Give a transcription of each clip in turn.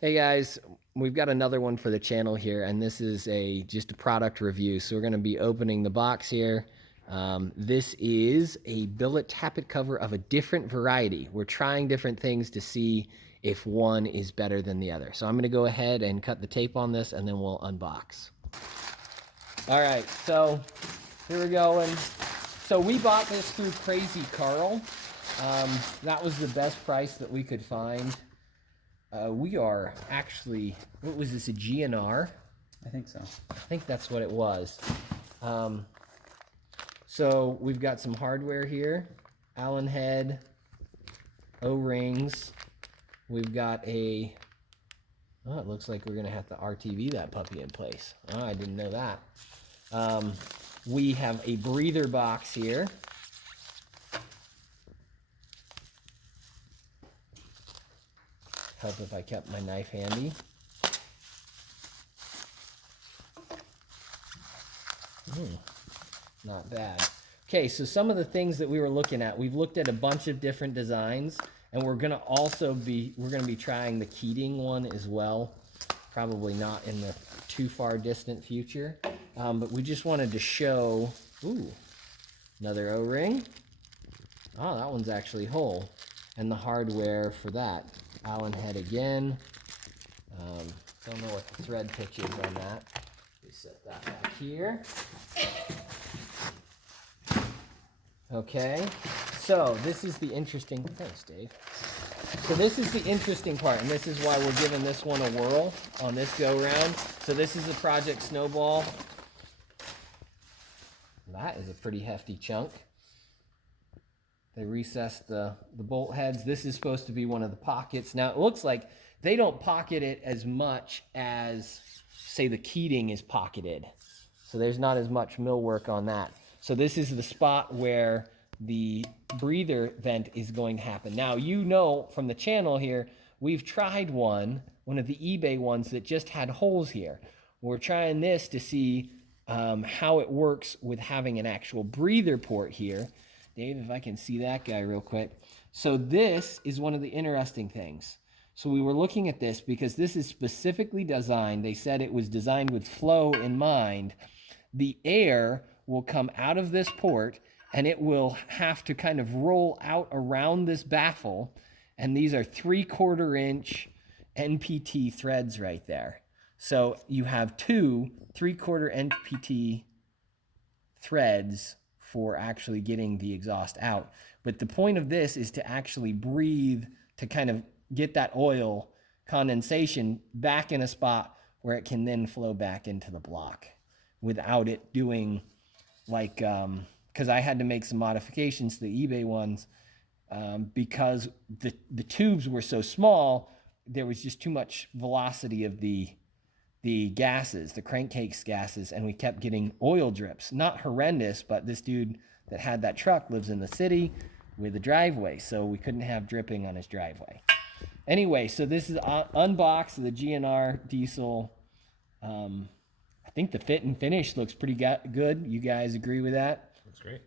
Hey guys, we've got another one for the channel here, and this is just a product review. So we're going to be opening the box here. This is a Billet Tappet cover of a different variety. We're trying different things to see if one is better than the other. So I'm going to go ahead and cut the tape on this, and then we'll unbox. All right, so here we're going. So we bought this through Crazy Carl. That was the best price that we could find. We are actually, what was this, a GNR? I think so. I think that's what it was. So we've got some hardware here. Allen head, O-rings. We've got it looks like we're going to have to RTV that puppy in place. Oh, I didn't know that. We have a breather box here. Help if I kept my knife handy. Not bad. Okay, so some of the things that we were looking at, we've looked at a bunch of different designs, and we're gonna be trying the Keating one as well. Probably not in the too far distant future, but we just wanted to show. Ooh, another O-ring. Oh, that one's actually whole, and the hardware for that. Allen head again. Don't know what the thread pitch is on that. We set that back here. Okay, so this is the interesting, thanks Dave. So this is the interesting part, and this is why we're giving this one a whirl on this go round. So this is the Project Snowball. That is a pretty hefty chunk. They recessed the bolt heads. This is supposed to be one of the pockets. Now, it looks like they don't pocket it as much as, say, the Keating is pocketed. So there's not as much millwork on that. So this is the spot where the breather vent is going to happen. Now, you know from the channel here, we've tried one of the eBay ones that just had holes here. We're trying this to see how it works with having an actual breather port here. Dave, if I can see that guy real quick. So this is one of the interesting things. So we were looking at this because this is specifically designed. They said it was designed with flow in mind. The air will come out of this port and it will have to kind of roll out around this baffle. And these are 3/4 inch NPT threads right there. So you have two 3/4 NPT threads for actually getting the exhaust out. But the point of this is to actually breathe, to kind of get that oil condensation back in a spot where it can then flow back into the block without it doing like, because I had to make some modifications to the eBay ones because the tubes were so small, there was just too much velocity of the gases, the crankcase gases, and we kept getting oil drips. Not horrendous, but this dude that had that truck lives in the city with a driveway, so we couldn't have dripping on his driveway. Anyway, so this is unboxed, the GNR diesel. I think the fit and finish looks pretty good. You guys agree with that? That's great.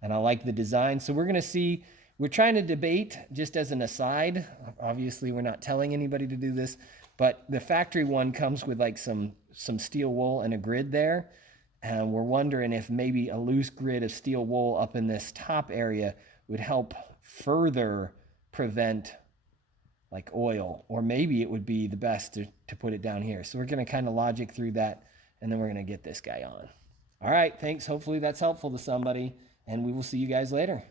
And I like the design. So we're going to see, we're trying to debate, just as an aside, obviously we're not telling anybody to do this, but the factory one comes with like some steel wool and a grid there. And we're wondering if maybe a loose grid of steel wool up in this top area would help further prevent like oil, or maybe it would be the best to put it down here. So we're going to kind of logic through that, and then we're going to get this guy on. All right, thanks. Hopefully that's helpful to somebody, and we will see you guys later.